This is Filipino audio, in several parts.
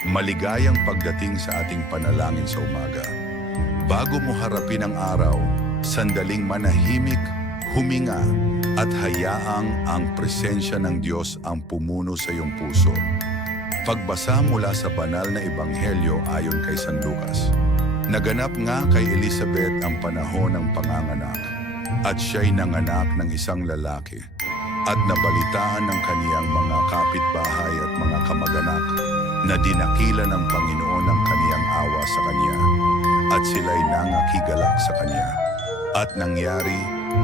Maligayang pagdating sa ating panalangin sa umaga. Bago mo harapin ang araw, sandaling manahimik, huminga, at hayaang ang presensya ng Diyos ang pumuno sa iyong puso. Pagbasa mula sa banal na ebanghelyo ayon kay San Lucas. Naganap nga kay Elizabeth ang panahon ng panganganak at siya'y nanganak ng isang lalaki at nabalitaan ng kaniyang mga kapitbahay at mga kamag-anak na dinakila ng Panginoon ang kaniyang awa sa kanya at sila'y nangakigalak sa kanya. At nangyari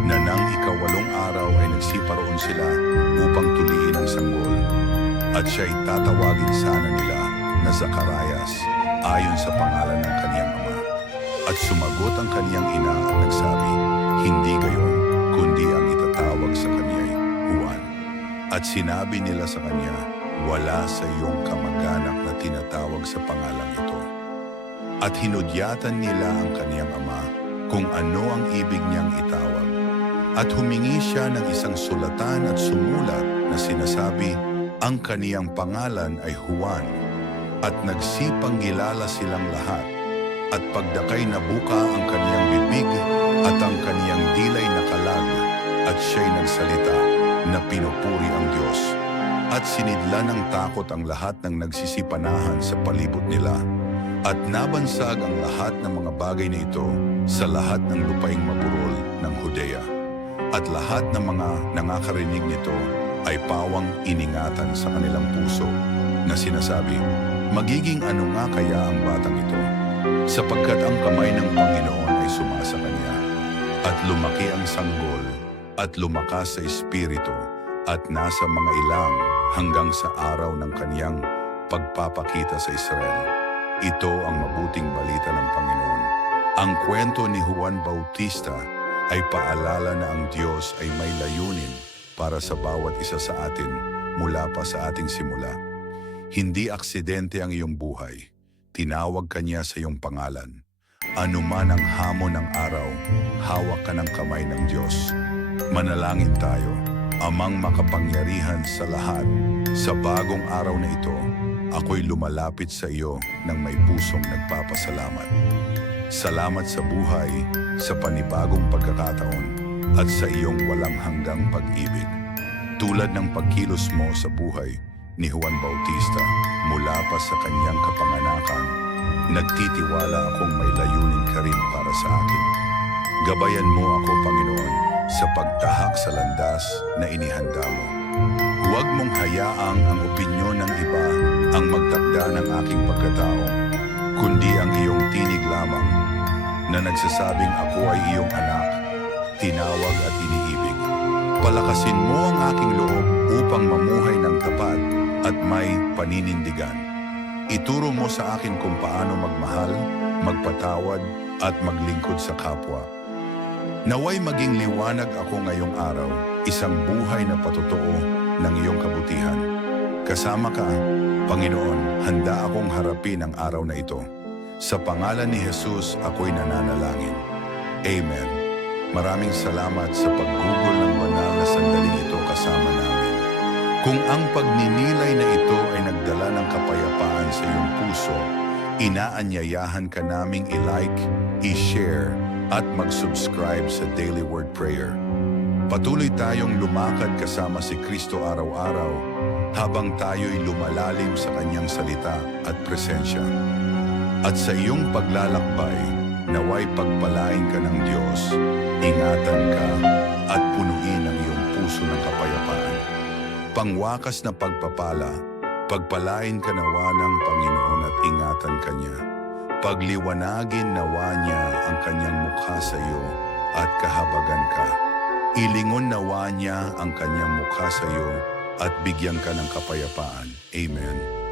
na nang ikawalong araw ay nagsiparoon sila upang tuliin ang sanggol. At siya'y tatawagin sana nila na Zacarias ayon sa pangalan ng kaniyang ama. At sumagot ang kaniyang ina at nagsabi, Hindi gayon, kundi ang itatawag sa kaniya'y Juan. At sinabi nila sa kanya, Wala sa iyong tinatawag sa pangalang ito. At hinudyatan nila ang kaniyang ama kung ano ang ibig niyang itawag. At humingi siya ng isang sulatan at sumulat na sinasabi, ang kaniyang pangalan ay Juan. At nagsipang gilala silang lahat. At pagdakay nabuka ang kaniyang bibig at ang kaniyang dilay nakalag. At siya'y nagsalita na pinupuri ang Diyos. At sinidla ng takot ang lahat ng nagsisipanahan sa palibot nila. At nabansag ang lahat ng mga bagay na ito sa lahat ng lupaing maburol ng Judea. At lahat ng mga nangakarinig nito ay pawang iningatan sa kanilang puso na sinasabi, Magiging ano nga kaya ang batang ito? Sapagkat ang kamay ng Panginoon ay sumasa kanya at lumaki ang sanggol at lumakas sa espiritu at nasa mga ilang hanggang sa araw ng kaniyang pagpapakita sa Israel. Ito ang mabuting balita ng Panginoon. Ang kwento ni Juan Bautista ay paalala na ang Diyos ay may layunin para sa bawat isa sa atin mula pa sa ating simula. Hindi aksidente ang iyong buhay. Tinawag ka niya sa iyong pangalan. Ano man ang hamon ng araw, hawak ka ng kamay ng Diyos. Manalangin tayo, amang makapangyarihan sa lahat. Sa bagong araw na ito, ako'y lumalapit sa iyo ng may pusong nagpapasalamat. Salamat sa buhay, sa panibagong pagkakataon, at sa iyong walang hanggang pag-ibig. Tulad ng pagkilos mo sa buhay ni Juan Bautista mula pa sa kanyang kapanganakan, nagtitiwala akong may layunin ka rin para sa akin. Gabayan mo ako, Panginoon, sa pagtahak sa landas na inihanda mo. Huwag mong hayaang ang opinyon ng iba ang magtakda ng aking pagkatao, kundi ang iyong tinig lamang na nagsasabing ako ay iyong anak, tinawag at iniibig. Palakasin mo ang aking loob upang mamuhay ng tapat at may paninindigan. Ituro mo sa akin kung paano magmahal, magpatawad at maglingkod sa kapwa. Naway maging liwanag ako ngayong araw, isang buhay na patotoo ng iyong kabutihan. Kasama ka, Panginoon, handa akong harapin ang araw na ito. Sa pangalan ni Jesus, ako'y nananalangin. Amen. Maraming salamat sa paggugol ng banal na sandaling ito kasama namin. Kung ang pagninilay na ito ay nagdala ng kapayapaan sa iyong puso, inaanyayahan ka naming i-like, i-share, at mag-subscribe sa Daily Word Prayer. Patuloy tayong lumakad kasama si Kristo araw-araw habang tayo'y lumalalim sa kanyang salita at presensya. At sa iyong paglalakbay, naway pagpalain ka ng Diyos, ingatan ka at punuin ang iyong puso ng kapayapaan. Pangwakas na pagpapala, pagpalain ka nawa ng Panginoon at ingatan ka niya. Pagliwanagin nawa niya ang kanyang mukha sa iyo at kahabagan ka. Ilingon nawa niya ang kanyang mukha sa iyo at bigyan ka ng kapayapaan. Amen.